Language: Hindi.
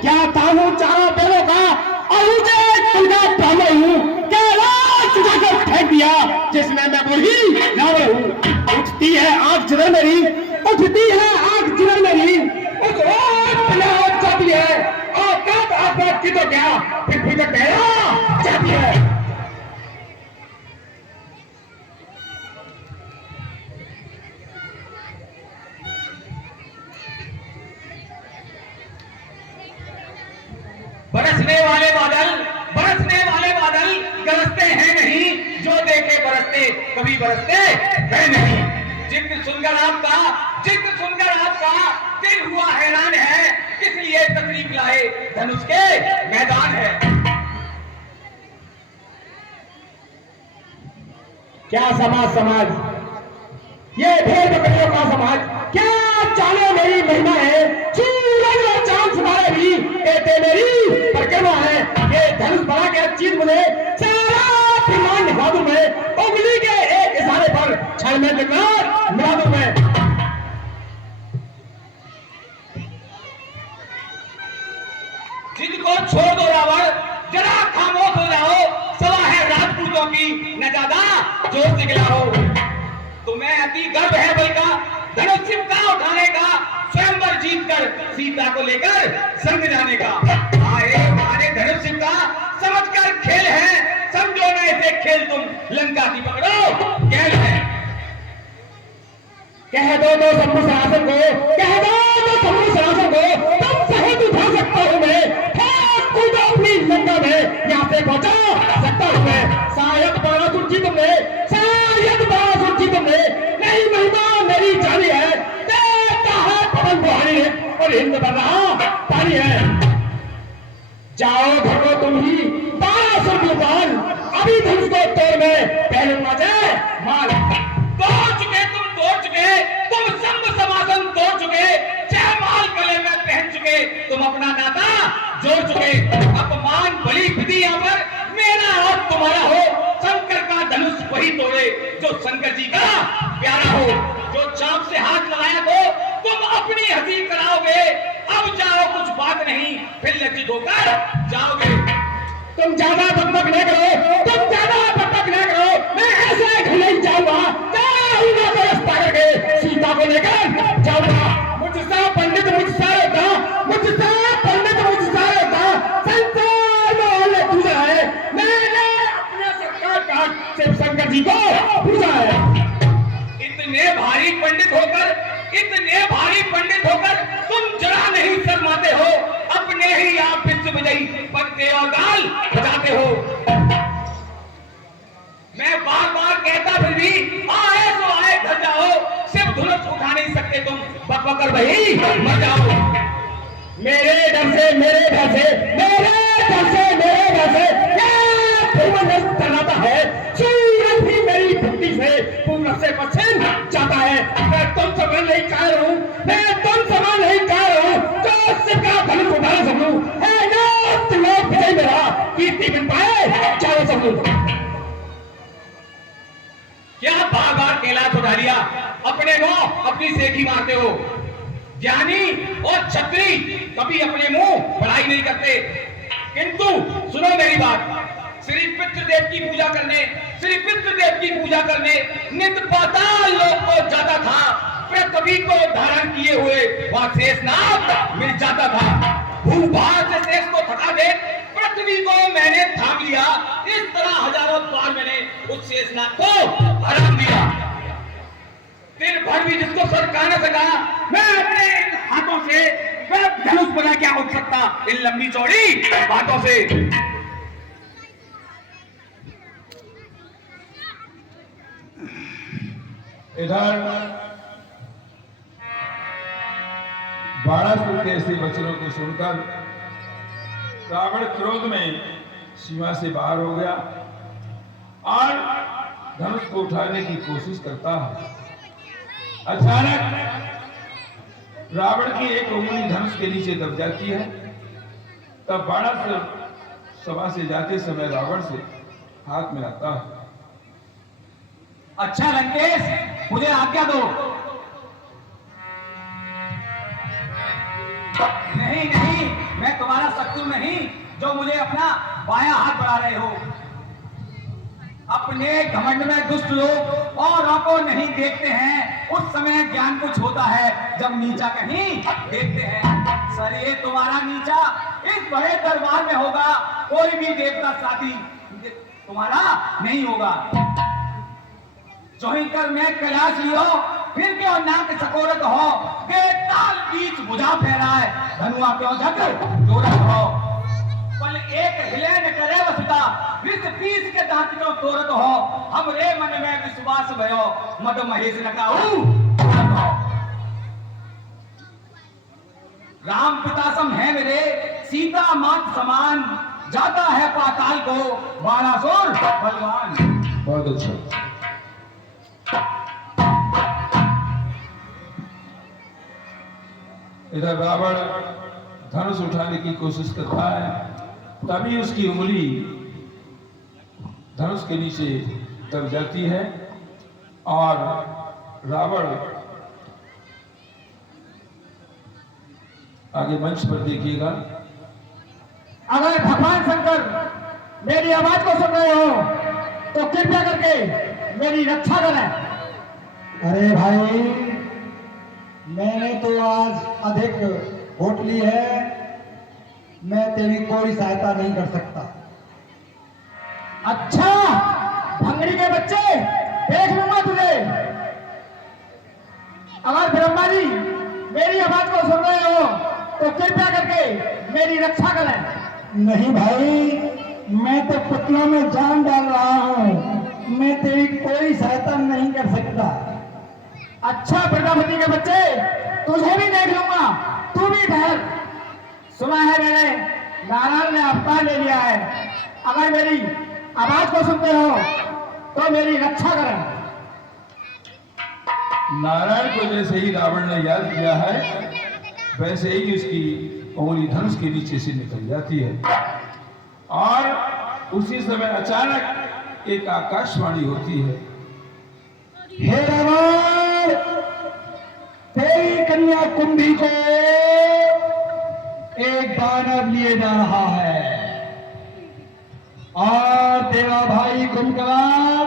क्या ताहू चारों बेलों का और ऊंचे कुल का ब्राह्मण हूँ, क्या राज चुकाकर फेंक दिया जिसमें मैं बूढ़ी गावे हूँ। उठती है आंख जिधर मेरी, उठती है आंख जिधर मेरी, उस रोज पंजाब जाती है और कब आप की तो क्या फिर तो कहना जाती है। बरसने वाले बादल गरजते हैं नहीं, जो देखे बरसते कभी बरसते हैं नहीं। जिक्र सुनकर आपका दिल हुआ हैरान है, इसलिए तकलीफ लाए धनुष के मैदान है। क्या समाज ये भेड़ बकरियों का समाज, क्या जाने मेरी महिमा है, सूरज और चांद सितारे भी कहते मेरी परिक्रमा है। ये धनुष बना के चीज मुझे सारा ब्रह्मांड निभा दूं मैं, उंगली के एक इशारे पर क्षण में जगन्नाथ मिला दूं मैं। जिनको छोड़ दो रावण, जरा खामोश हो जाओ, सवा है राजपूतों की न ज्यादा जोर से गिलाओ। तुम्हें अति गर्व है बल का, धनुष चिमटा उठाने का, स्वयंवर जीतकर सीता को लेकर संग जाने का। आए धनुष चिमटा समझकर खेल है, समझो न इसे खेल, तुम लंका की पकड़ो खेल है। कह दो तो शंभु सनातन को, कह दो तो शंभु सनातन को, तब सहित उठा सकता हूं मैं, कोई तो अपनी लंका में यहाँ से पहुंचा सकता हूं मैं। शायद बड़ा सुनची तुमने, शायद बड़ा सुनची तुमने, नहीं महिमा मेरी जानी है, देखता है पवन बुहारी है और हिंद बन रहा पानी है। जाओ भगो तुम ही 12 सौ गोपाल, अभी धनुष को तोड़ में पहले मजे माल। तोड़ चुके तुम संग समागम तोड़ चुके, जयमाल गले में पहन चुके, तुम अपना नाता जोड़ चुके। अपमान बलि विधि यहाँ पर मेरा और तुम्हारा हो, शंकर का धनुष वही तोड़े जो शंकर जी का प्यारा हो। जो चाप से हाथ लगाया तो तुम अपनी हंसी कराओगे, अब जाओ कुछ बात नहीं, फिर लज्जित होकर जाओगे। तुम ज्यादा बकबक न करो, तुम ज्यादा बकबक न करो, मैं ऐसे घर नहीं जाऊंगा, जाऊंगा तो रास्ता करके सीता को लेकर जाऊंगा। मुझसे पंडित मुझसे होता, मुझसे पंडित मुझसे होता, संसार में वाले दूसरा है, मैंने अपने सरकार का शिव शंकर जी को पूछा है। इतने भारी पंडित होकर तुम जरा नहीं शर्माते हो, अपने ही आप विश्व विजयी पत्ते और गाल बजाते हो। मैं बार बार कहता फिर भी आए तो आए घर जाओ, सिर्फ धनुष उठा नहीं सकते तुम, बकबकर वही मर जाओ। मेरे डर से मेरे घर से तनाता है, सूरज भी मेरी भक्ति से पूरब से पश्चिम जाता है। मैं तुम समझ नहीं कायर हूँ, जो सिक्का धनुष उठाना समझू है ना, तुम्हें विजय मेरा कीर्ति मिल पाए चारों समझू। क्या बार बार कैलाश उठा लिया, अपने को अपनी सेठी मारते हो। ज्ञानी और छत्री कभी अपने मुंह बड़ाई नहीं करते, किंतु सुनो मेरी बात, श्री पितृदेव की पूजा करने नित्य पाताल लोक को जाता था, पृथ्वी को धारण किए हुए वहां शेषनाग मिल जाता था। भूभार से शेष को थका दे पृथ्वी को मैंने थाम लिया, इस तरह हजारों बार मैंने उस शेषनाग को हरा दिया। दिन भर भी जिसको सरका न सका, मैं अपने इन हाथों से मैं धनुष बना क्या उठ सकता इन लंबी चौड़ी बातों से। इधर 12 के ऐसे वचनों को सुनकर रावण क्रोध में सीमा से बाहर हो गया और धनुष को उठाने की कोशिश करता है। अचानक रावण की एक उंगली धनुष के नीचे दब जाती है। तब बाणासुर सभा से जाते समय रावण से हाथ मिलाता है। अच्छा लंकेश, मुझे आज्ञा दो। नहीं नहीं, मैं तुम्हारा शत्रु नहीं जो मुझे अपना बायां हाथ बढ़ा रहे हो। अपने घमंड में दुष्ट लोग औरों को नहीं देखते हैं, उस समय ज्ञान कुछ होता है जब नीचा कहीं देखते हैं। सर ये तुम्हारा नीचा इस बड़े दरबार में होगा, कोई भी देवता साथी तुम्हारा नहीं होगा। चोही कर मैं कैलाश लियो, फिर क्यों नाक चकोरत हो, बेताल बीच बुझा फहराए, धनुआ क्यों झक जोरत हो। पल एक हिले न करे वसुता, विष पीस के दांत क्यों तोड़त हो, हमरे मन में विश्वास भयो, मद महेश न काहू राम पिता सम है मेरे, सीता मात समान, जाता है पाताल को बाणासुर बलवान। बहुत अच्छा। इधर रावण धनुष उठाने की कोशिश करता है, तभी उसकी उंगली धनुष के नीचे दब जाती है और रावण आगे मंच पर देखिएगा। अगर भगवान शंकर मेरी आवाज को सुन रहे हो तो कृपया करके मेरी रक्षा करें। अरे भाई, मैंने तो आज अधिक वोट ली है, मैं तेरी कोई सहायता नहीं कर सकता। अच्छा भंगड़ी के बच्चे, देख लूंगा तुझे। अगर ब्रह्मा जी मेरी आवाज को सुन रहे हो तो कृपया करके मेरी रक्षा करें। नहीं भाई, मैं तो पुतलों में जान डाल रहा हूँ, मैं तेरी कोई सहायता नहीं कर सकता। अच्छा प्रजापति के बच्चे, तुझे भी देख लूंगा, तू भी ठहर। सुना है मैंने नारायण ने अवतार ले लिया है, अगर मेरी आवाज को सुनते हो तो मेरी रक्षा करें। नारायण को जैसे ही रावण ने याद किया है, वैसे ही उसकी उंगली धनुष के नीचे से निकल जाती है और उसी समय अचानक एक आकाशवाणी होती है। हे रावण, तेरी कन्या कुंभी को एक दानव लिए जा रहा है और तेरा भाई कुंभकर्ण